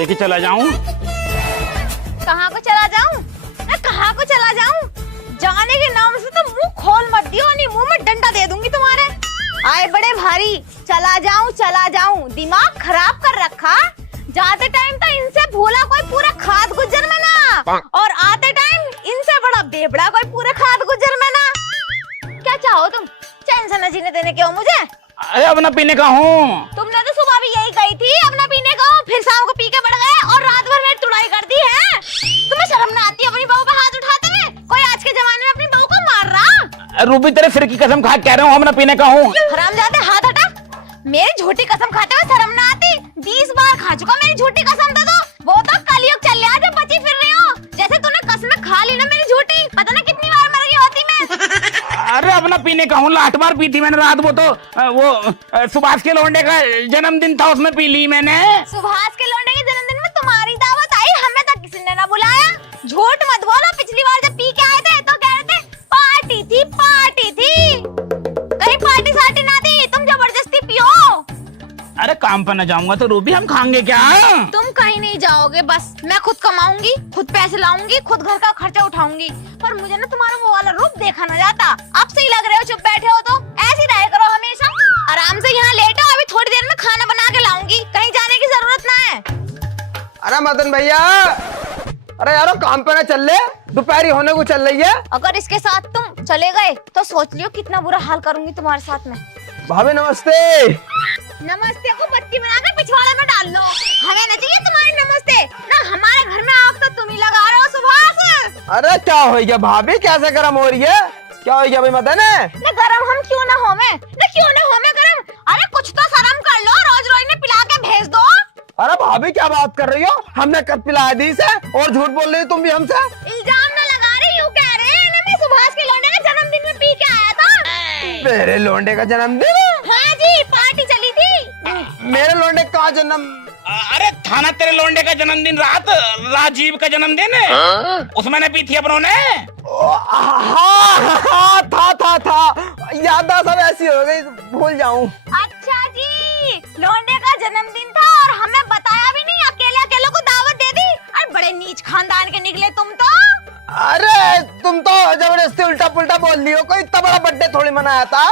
लेके चला जाऊं? कहाँ को चला जाऊं? मैं कहाँ को चला जाऊं? जाने के नाम से तो मुंह खोल मत दियो, नहीं मुंह में डंडा दे दूंगी तुम्हारे। आए बड़े भारी, चला जाऊं, दिमाग खराब कर रखा। जाते टाइम तो इनसे भूला कोई पूरा खाद गुजर में ना, और आते टाइम इनसे बड़ा बेबड़ा कोई पूरे खाद गुजर में ना। क्या चाहो तुम? चैन से न जीने देने के हो मुझे? अरे अब ना पीने का हूँ। तुमने तो सुबह भी यही कही थी अब ना पीने का हूँ, फिर शाम को पी के बढ़ गए और रात भर मेरी तुड़ाई कर दी है। तुम्हें शर्म ना आती अपनी बहू पे हाथ उठाते हुए? कोई आज के जमाने में अपनी बहू को मार रहा? रूबी तेरे सिर की कसम खा कह रहा हूँ, हम ना पीने का हूँ। हरामजादे हाथ हटा। मेरी झूठी कसम खाते हुए शर्म ना आती? 20 बार खा चुका मेरी झूठी कसम तो वो तो कलयुग चल रहा जब बची फिर रही हो। जैसे तूने कसम खा ली ना मेरी झूठी, पता ना कितनी बार मर गई होती मैं। अरे अब ना पीने का हूँ, लास्ट बार पी थी मैंने रात। वो तो सुभाष के लौंडे का जन्मदिन था, उसमें पी ली मैंने। सुभाष के लौंडे के जन्मदिन में तुम्हारी दावत आई, हमें तक किसी ने ना बुलाया। झूठ मत बोलो, पिछली बार जब पी के आए थे तो कह रहे थे पार्टी थी। कहीं पार्टी सार्टी ना थी, तुम जबरदस्ती पियो। अरे काम पर न जाऊंगा तो रूबी हम खाएंगे क्या? तुम कहीं नहीं जाओगे, बस मैं खुद कमाऊंगी, खुद पैसे लाऊंगी, खुद घर का खर्चा उठाऊंगी। पर मुझे ना तुम्हारा वो वाला रूप देखा ना जाता। अब सही लग रहे हो, चुप बैठे हो तो ऐसे ही रहा करो हमेशा। आराम से यहाँ लेटो, अभी थोड़ी देर में खाना बना के लाऊंगी, कहीं जाने की जरूरत ना है। अरे मदन भैया, अरे यारो काम पे ना चल ले, दोपहरी होने को चल रही है। अगर इसके साथ तुम चले गए तो सोच लियो कितना बुरा हाल करूंगी तुम्हारे साथ में। भाभी नमस्ते। नमस्ते को बत्ती बनाकर पिछवाड़े में डाल लो, हमें न चाहिए तुम्हारी नमस्ते। ना हमारे घर में आग तो तुम ही लगा रहे हो सुभाष। अरे क्या हो गया भाभी, कैसे गर्म हो रही है? क्या हो गया भाई मदन है? ना गरम हम क्यों ना हो मैं, गरम। अरे कुछ तो शर्म कर लो, रोज रोज ने पिला के भेज दो। अरे भाभी क्या बात कर रही हो? हमने कब पिलाया दी से और झूठ बोल रही हो तुम भी हमसे। इल्जाम ना लगा रहे, यूं कह रहे हैं ना मैं सुभाष के लौंडे का जन्मदिन में पी के आया था। मेरे लौंडे का जन्मदिन? हाँ जी, पार्टी चली थी। मेरे लौंडे का जन्म? अरे था ना तेरे लौंडे का जन्मदिन रात, राजीव का जन्मदिन है, उसमें ने पी थी अपनों ने। हाँ था याद सब ऐसी हो गई, भूल जाऊं। अच्छा जी, लौंडे का जन्मदिन था और हमें बताया भी नहीं, अकेले को दावत दे दी। अरे बड़े नीच खानदान के निकले तुम तो। अरे तुम तो जबरदस्ती उल्टा पुल्टा बोल रही हो, कोई इतना बड़ा बर्थडे थोड़ी मनाया था,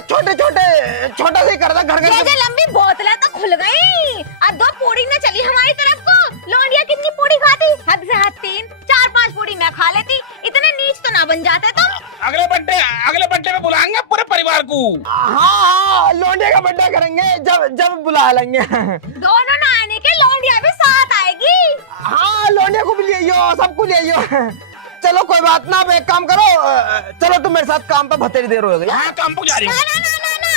छोटा सा ही कर था घर ये लंबी बोतलें तो खुल गई। अब 2 पूड़ी न चली हमारी तरफ को। लौंडिया कितनी पूड़ी खाती? हद से हद 3, 4, 5 पूड़ी मैं खा लेती। इतने नीच तो ना बन जाते तुम। अगले बर्थडे में बुलाएंगे पूरे परिवार को। हाँ, लौंडे का बर्थडे करेंगे, जब बुला लेंगे। दोनों ना आने के, लौंडिया भी साथ आएगी। हाँ, लौंडे को भी ले आइयो, सबको ले आइयो। चलो कोई बात ना, अब एक काम करो, चलो तुम मेरे साथ काम पे बतेरी देर हो गई। हाँ, काम पे जा रही हूँ। ना।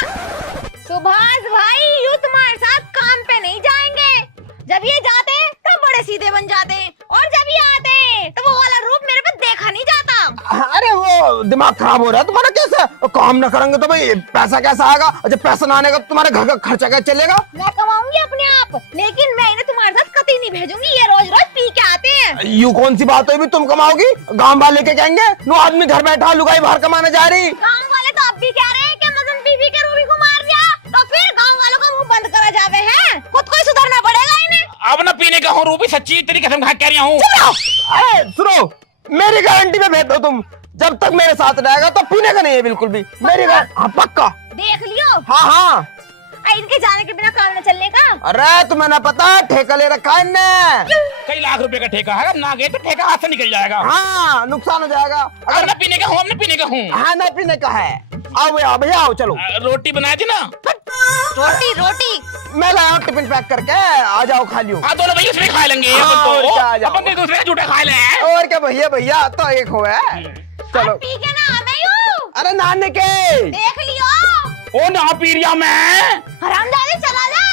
सुभाष भाई, यूँ तुम्हारे साथ काम पे नहीं जाएंगे। जब ये जाते हैं तब बड़े सीधे बन जाते हैं, और जब ये आते हैं तो वो वाला रूप मेरे पे देखा नहीं जाता। अरे वो दिमाग खराब हो रहा है तुम्हारा, कैसे काम न करेंगे तो भाई पैसा कैसा आएगा? जब पैसा ना आने का तुम्हारे घर का खर्चा कैसे चलेगा? मैं कमाऊंगी अपने आप, लेकिन मैं इन्हें तुम्हारे साथ कतई नहीं भेजूंगी। ये रोज रोज पी के आते हैं। यूँ कौन सी बात हुई, तुम कमाओगी? गाँव वाले के कहेंगे नो आदमी घर बैठा, लुगाई बाहर कमाने जा रही। गाँव वाले तो अब भी कह रहे हैं कि मदन बीबी के रूबी को मार दिया, तो फिर गाँव वालों का मुंह बंद करा जावे है। खुद को ही सुधरना पड़ेगा इन्हें। अब ना पीने का हूँ रूबी, सच्ची तेरी कसम खा कह रही हूँ। अरे सुनो, मेरी गारंटी पे भेज दो तुम, जब तक मेरे साथ रहेगा तो पीने का नहीं है बिल्कुल भी। मेरी हाँ पक्का। देख लियो। हाँ। इनके जाने के बिना काम न चलने का। अरे तुम्हें ना पता, ठेका ले रखा है इनने। कई लाख रुपए का ठेका है, ना गए तो ठेका हाथ से निकल जाएगा। हाँ, नुकसान हो जाएगा। अगर ना पीने का हूँ, हमने पीने का हूँ। हाँ, ना पीने का है। आओ भैया आओ, चलो। रोटी बनाई थी ना? रोटी मैं लाया हूँ टिफिन पैक करके, आ जाओ खा लियो। हाँ, दोनों भैया उसमें खा लेंगे। अपन एक दूसरे का झूठा खा ले। और क्या भैया तो एक हो है। चलो पी के ना मैं यूं। अरे नाने के देख लियो। ओ ना पी रिया मैं। हरामजादे चला जा,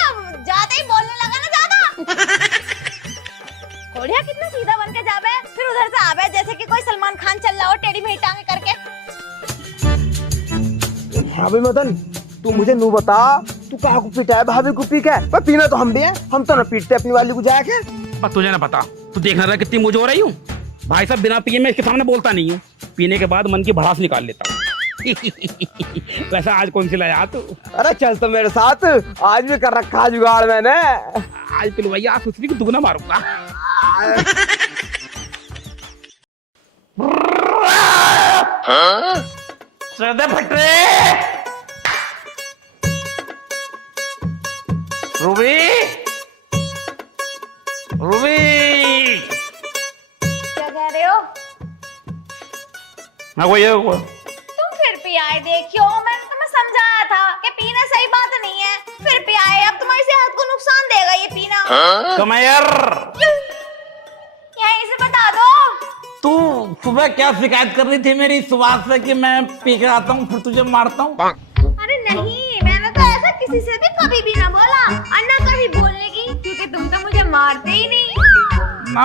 जाते ही बोलने लगा ना ज्यादा। कोढ़िया कितना सीधा बन के जावे, फिर उधर से आवे जैसे कि कोई सलमान खान चल रहा हो टेढ़ी मेढ़ी टांगे करके। हाँ भाई मदन, तू मुझे नू बता, तू कहाँ को पीटा है भाभी को पी के? पर पीना तो हम भी हैं, हम तो ना पीटते अपनी वाली को जाके। पर तुझे ना पता, तू देखना रहा कितनी मुझे हो रही हूँ। भाई साहब बिना पिए मैं इसके सामने बोलता नहीं हूँ, पीने के बाद मन की भड़ास निकाल लेता हूँ। वैसा आज कौन सी लाया तू? अरे चल तो मेरे साथ, आज भी कर रखा जुगाड़ मैंने। आज पिलवाइया, आज सुसरी को दुगना मारूंगा। सौदे फट रहे। रूबी, रूबी, क्या कह रहे हो? हाँ वो ये तुम फिर भी आए, देखियो मैंने तुम्हें समझाया था कि पीना सही बात नहीं है, फिर भी आए। अब तुम्हारी सेहत को नुकसान देगा ये पीना। कमैर, यहीं से बता दो। तू सुबह क्या शिकायत कर रही थी मेरी सुबह से कि मैं पी के आता हूँ फिर तुझे मारता हूँ? अरे नहीं, मैंने तो ऐसा किसी से भी कभी भी ना बोला और ना कभी बोलने की, क्योंकि तुम तो मुझे मारते ही नहीं। ना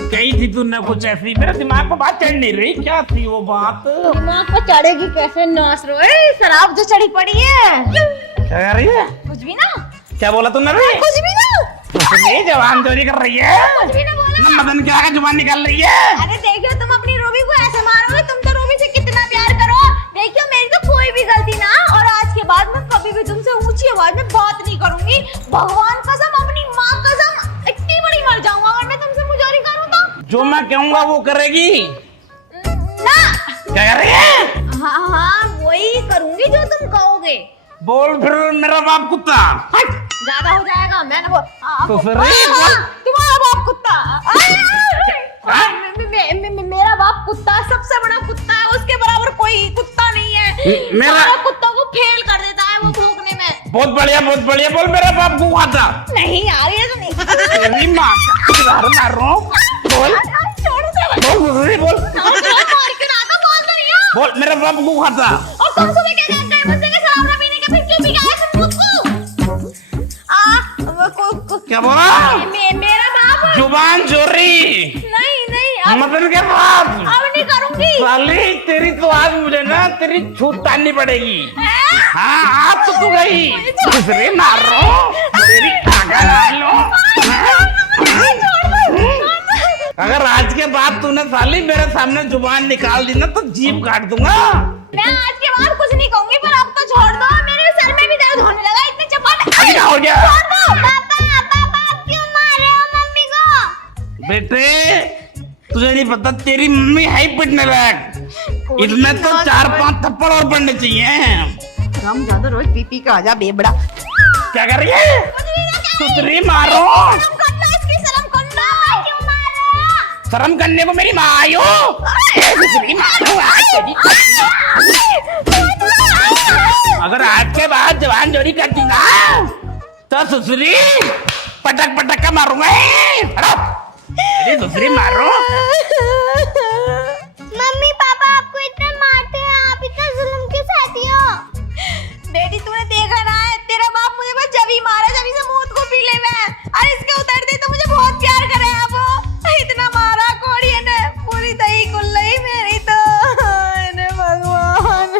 कही थी तूने कुछ ऐसी, मेरे दिमाग को बात चढ़ नहीं रही, क्या थी वो बात? दिमाग को चढ़ेगी कैसे नासरो, शराब जो चढ़ी पड़ी है। क्या कर रही है? कुछ भी ना। क्या बोला तूने? कुछ भी ना। ये जवान चोरी कर रही है। कुछ भी ना बोला। ना मदन क्या है जुबान निकाल रही है। अरे देखियो, तुम अपनी रूबी को ऐसे मारोगे, तुम तो रूबी से कितना प्यार करो। देखियो मेरी तो कोई भी गलती ना, और आज के बाद मैं कभी भी तुमसे ऊंची आवाज में बात नहीं करूंगी। भगवान कसम, अपनी माँ कसम, इतनी बड़ी मर जाऊंगा अगर मैं तुमसे मुजोरी करूँ तो। जो मैं कहूँगा वो करेगी ना। क्या कर रही है? हाँ, वही करूंगी जो तुम कहोगे। बोल फिर मेरा बाप कुत्ता। हट, ज्यादा हो जाएगा। मैंने वो तो फिर तुम्हारा बाप कुत्ता। मेरा बाप कुत्ता सबसे बड़ा कुत्ता है, उसके बराबर कोई कुत्ता नहीं है। मेरा कुत्तों को फेल कर देता है वो भौंकने में। बहुत बढ़िया, बहुत बढ़िया। बोल मेरा बाप को खाता नहीं यार, ये तो नहीं। तेरी माँ का मार रहा हूँ। बोल बोल बोल मेरा बाप को खाता। और तुम सुबह क्या कहते हैं मुझसे कि शराब ना पीने के, फिर क्यों पी गए तुम खुद को? क्या बोला? मेरा बाप। जुबान चोरी नहीं, मदन के बाप। अब नहीं करूंगी। साली तेरी तो आज मुझे ना तेरी छूट ताननी पड़ेगी। हाँ आज तो तू गई, दूसरे मार रहा हूँ तेरी अगर आज के बाद तूने साली मेरे सामने जुबान निकाल दी ना तो जीभ काट दूंगा। मैं आज के बाद कुछ नहीं कहूंगी, पर अब तो छोड़ दो। मेरे सर में भी दर्द होने लगा, इतने चपाट। क्या हो गया? छोड़ दो। पापा क्यों मार रहे हो मम्मी को? बेटे तुझे नहीं पता तेरी मम्मी है ही पिटने लायक, इसमें तो 4-5 थप्पड़ और पड़ने चाहिए। हम ज्यादा रोज पी का आजा बेबड़ा। क्या कर रही है? सुतरी मारो। शर्म करने को मेरी माँ आई हो। अगर आज के बाद जवान चोरी करती ना तो ससुरी पटक पटक का मारूंगा। अरे ससुरी मारो। मम्मी पापा आपको इतना मारते हैं, आप इतना जुल्म क्यों सहती हो? बेटी तूने देखा ना है, तेरा बाप मुझे बस जब ही मारा जब से मूत को पी ले मैं, और इसके उतरते तो मुझे बहुत प्यार करे है वो। इतना मारा कोड़िए ने, पूरी दही कुल्लई मेरी तो। इन्हें भगवान।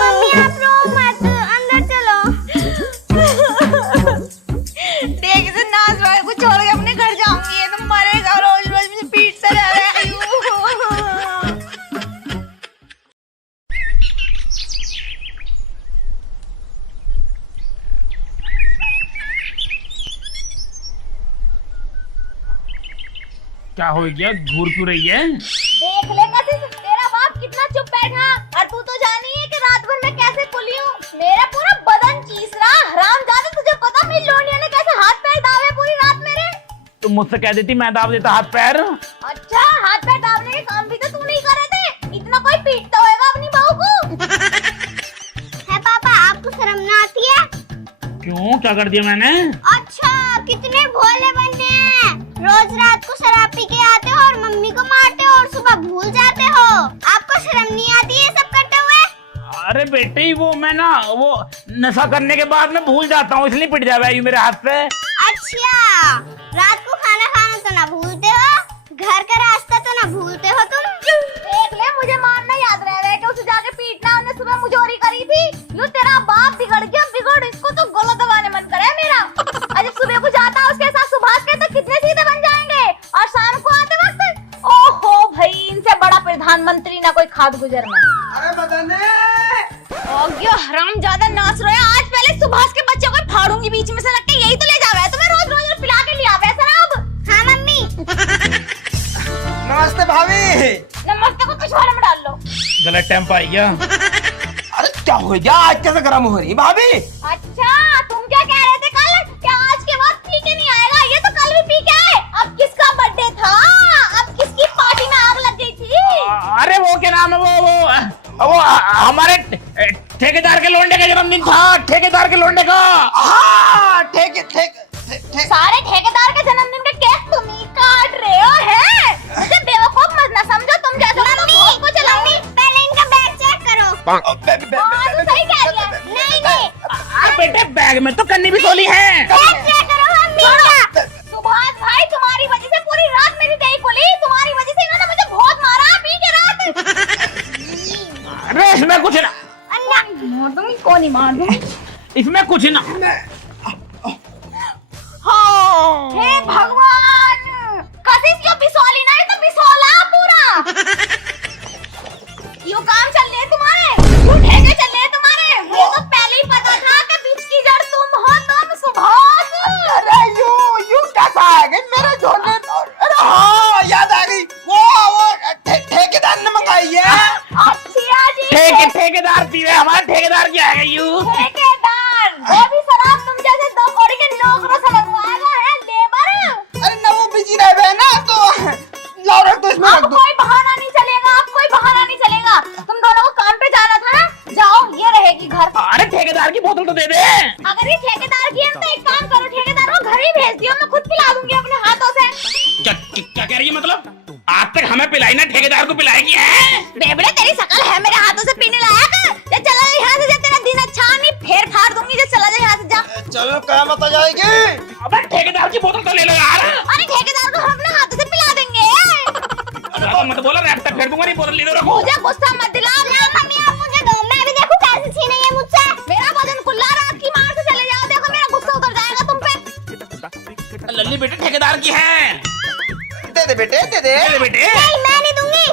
मम्मी आप रो मत, अंदर चलो। देख इसे नाच रहा है, कुछ छोड़ के अपने घर जाऊंगी। ये तो मरेगा, रोज रोज मुझे पीटता जा रहा है। क्या हो गया? घूर क्यों रही है? देख ले कैसे तेरा बाप कितना चुप बैठा, और तू तो जानी है कि रात भर मैं कैसे खुली हूँ। मेरा पूरा बदन चीस रहा। हरामजादा, तुझे पता मेरी लोनिया ने कैसे हाथ पैर दाबे पूरी रात मेरे? तुम मुझसे कह देती मैं दाब देता हाथ पैर। अच्छा, हाथ पैर दाबने के काम भी तो तू नहीं कर रहे थे। इतना कोई पीटता होगा अपनी बहू को? है पापा, आपको शर्म ना आती है? क्यों, क्या कर दिया मैंने? अच्छा, कितने भोले बनने हैं। रोज रात को शराब पी के आते हो और मम्मी को मारते हो और सुबह भूल जाते हो। आपको शर्म नहीं आती है सब करते हुए? अरे बेटी वो मैं ना वो नशा करने के बाद मैं भूल जाता हूँ, इसलिए पिट जावे मेरे हाथ से। अच्छा, रात को खाना खाना तो ना भूलते हो, घर का रास्ता तो ना भूलते हो तुम। देख ले, मुझे मारना याद रह गया कि उसे जाके पीटना। उन्हें सुबह मुजोरी करी थी। यूँ तेरा बाप बिगड़ गया, बिगड़ इसको तो गला दबाने मन करे मेरा। आज सुबह को जाता उसके साथ सुभाष के तो कितने सीधे बन जाएंगे, और शाम को आते वक्त ओहो भाई, इनसे बड़ा प्रधानमंत्री ना कोई खाद गुजरना। अरे बदने हराम ज्यादा नाच रहे। आज पहले सुभाष के बच्चे को फाड़ूंगी। दूंगी बीच में से लग के, यही तो ले जावे तुम्हें रोज रोज पिला के लिया वे शराब। हाँ मम्मी। नमस्ते भाभी। नमस्ते को पिछवाड़े में डाल लो। गलत टाइम पर आई क्या? अरे क्या हो गया, आज कैसे गर्म हो रही है भाभी? अच्छा तुम क्या कह रहे थे कल कि आज के बाद पी के नहीं आएगा, ये तो कल भी पी के आए। अब किसका बर्थडे था, अब किसकी पार्टी में आग लग गई थी? अरे वो क्या नाम है, वो हमारे ठेकेदार के लोंडे का जन्मदिन था, ठेकेदार के लोंडे का। हाँ ठेके सारे ठेकेदार के जन्मदिन का केक तुम ही काट रहे हो हैं? मुझे बेवकूफ मत ना समझो, तुम जैसे को चलाऊंगी। पहले इनका बैग चेक करो। हाँ, तो सही कह रही है। नहीं बेटे बैग में तो कन्नी भी सोली है। बैग चेक करो मम्मी का। सुभाष भाई तुम्हारी वजह से पूरी रात मेरी दही खुली, तुम्हारी वजह से इन्होंने मुझे बहुत मारा पी के रात। अरे इसमें कुछ ना, मार दूंगी, कौन नहीं मार दूंगी। इसमें कुछ ना। हे भगवान, कसिस यो बिसौली ना, ये तो बिसौला पूरा। यो काम चल रहे तुम्हारे, यू ठेके चल रहे तुम्हारे। मुझे तो पहले ही पता था कि बीच की जड़ तुम हो, तुम सुभाष। अरे यू कैसा आ गई मेरे झोले? अरे हाँ याद आ गई, वो ठेकेदार ने मंगाई है। अच्छा जी। ठेकेदार पी रहे, हमारा ठेकेदार क्या है यू? ठेकेदार वो भी शराब तुम जैसे दो कौड़ी के नौकरों से लगवाएगा है, लेबर। अरे ना वो बिजी रह गए ना, तो लाओ रख दो इसमें, रख अब दो। कोई बहाना नहीं चलेगा, अब कोई बहाना नहीं चलेगा। तुम दोनों को काम पे जाना था ना, जाओ ये रहेगी घर। अरे ठेकेदार की बोतल तो दे दे। अगर ये ठेकेदार की है तो एक काम करो, ठेकेदार को घर ही भेज दियो, मैं खुद पिला दूंगी अपने हाथों से। क्या कह रही है मतलब? आज तक हमें पिलाई ना, ठेकेदार को पिलाएगी है? बेबड़े तेरी शकल है मेरे हाथों से पीने लायक। ये चला जा यहाँ से, जा तेरा दिन अच्छा नहीं, फेर फाड़ दूंगी। जो चला जा यहाँ से, जा। चलो कयामत आ जाएगी। अबे ठेकेदार की बोतल तो ले लो यार। अरे ठेकेदार को हम अपने हाथों से पिला देंगे। मत बोला, रैप्टा फेर दूंगा, नहीं बोतल ले लो, रखो। मुझे गुस्सा मत दिलाओ। मम्मी आप मुझे दो, मैं भी देखूं कैसे छीने ये मुझसे। मेरा बदन खुला, रात की मार से चले जाओ, देखो मेरा गुस्सा उतर जाएगा तुम पे। लल्ली बेटे ठेकेदार की है, दे दे बेटे, दे दे। दे दे बेटे। नहीं मैं नहीं दूंगी।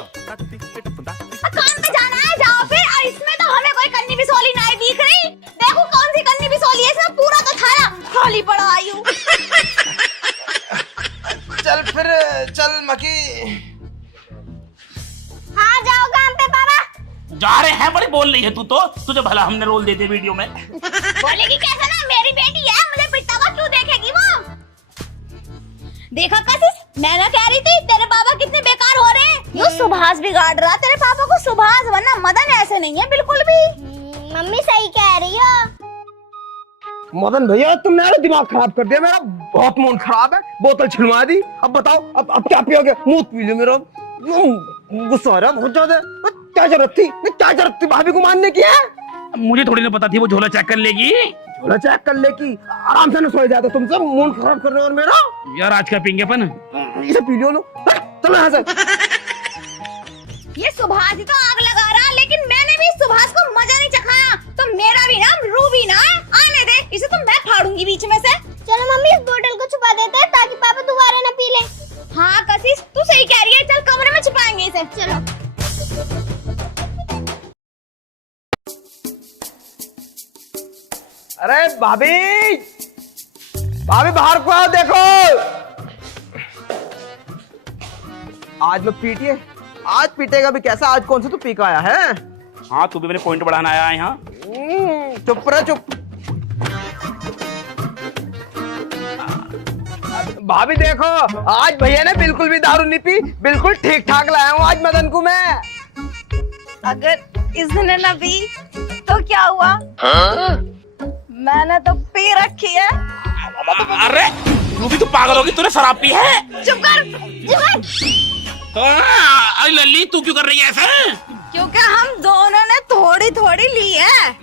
काम पे जाना है, जाओ फिर। और इसमें तो हमें कोई कन्नी बिसौली नहीं दिख रही। देखो कौन सी कन्नी बिसौली है, इसमें पूरा तो थाला खाली पड़ा आयु। चल फिर चल मकी। हाँ जाओ काम पे पापा। जा रहे हैं, बड़ी बोल रही है तू तो, तुझे भला हमने रोल दे दे वीडियो में। बोलेगी कैसे ना, मेरी बेटी है, मुझे पिटता हुआ क्यों देखेगी वो? देखा कशिश, मैं ना कह रही थी तेरे पापा कितने बेकार हो रहे हैं। यू सुभाष बिगाड़ रहा तेरे पापा को, सुभाष, वरना मदन ऐसे नहीं है बिल्कुल भी। मम्मी सही कह रही हो। मदन भैया तुमने यार दिमाग खराब कर दिया मेरा, बहुत मूड खराब है, बोतल छिलवा दी। अब बताओ अब क्या पियोगे? मुंह पी लो मेरा, गुस्सा आ रहा बहुत ज्यादा। क्या जरूरत थी भाभी को मानने की? है मुझे थोड़ी ना पता थी वो झोला चेक कर लेगी। झोला चेक कर ले की, आराम से न सोए जाता, तुम सब मूड खराब कर रहे हो और मेरा। यार आज क्या पीएंगे अपन? इसे पी लो, चलो यहाँ से। ये सुभाष ही तो आग लगा रहा, लेकिन मैंने भी सुभाष को मजा नहीं चखाया। तो मेरा भी नाम रूबी ना है, आने दे, इसे तो मैं फाड़ूंगी बीच में से। चलो मम्मी इस बोतल को छुपा देते हैं ताकि पापा दोबारा न पी ले। हाँ कशिश तू सही कह रही है, चल कमरे में छुपाएंगे इसे। चलो अरे भाभी, भाभी बाहर को आओ, देखो आज मैं पीटिए, आज पीटेगा भी कैसा? आज कौन सा तू पी का आया है? हाँ तू भी मेरे पॉइंट बढ़ाना आया है यहाँ। चुप रह, चुप। भाभी देखो, आज भैया ने बिल्कुल भी दारू नहीं पी, बिल्कुल ठीक ठाक लाया हूँ आज मदन को मैं। अगर इसने न पी तो क्या हुआ? मैंने तो पी रखी है। अरे रूबी तू पागल होगी, तूने शराब पी है? चुप कर। अरे लल्ली तू क्यों कर रही है ऐसा? क्योंकि हम दोनों ने थोड़ी थोड़ी ली है।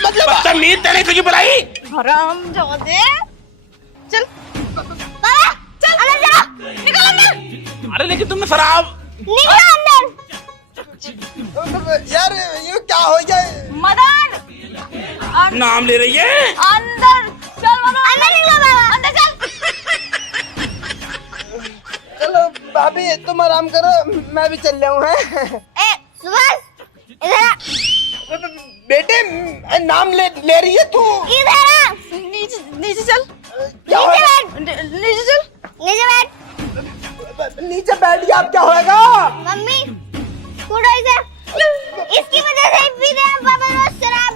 मतलब बदतमीज, तेरे तुझे बुलाई। हरामजादे, चल चल अंदर जा, निकल अंदर। अरे लेकिन तुमने शराब। निकल अंदर। यार ये क्या हो गया? मदन नाम ले रही है। अंदर चल मदन, अंदर निकल बाबा, अंदर चल। चलो भाभी तुम आराम करो, मैं भी चल रहा हूँ। ए सुभाष इधर आ। बेटे नाम ले रही है तू? इधर आ। नीचे बैठ गया, अब क्या होएगा? मम्मी कूड़ो इसे, इसकी वजह से ही पी रहे हैं पापा रोज शराब।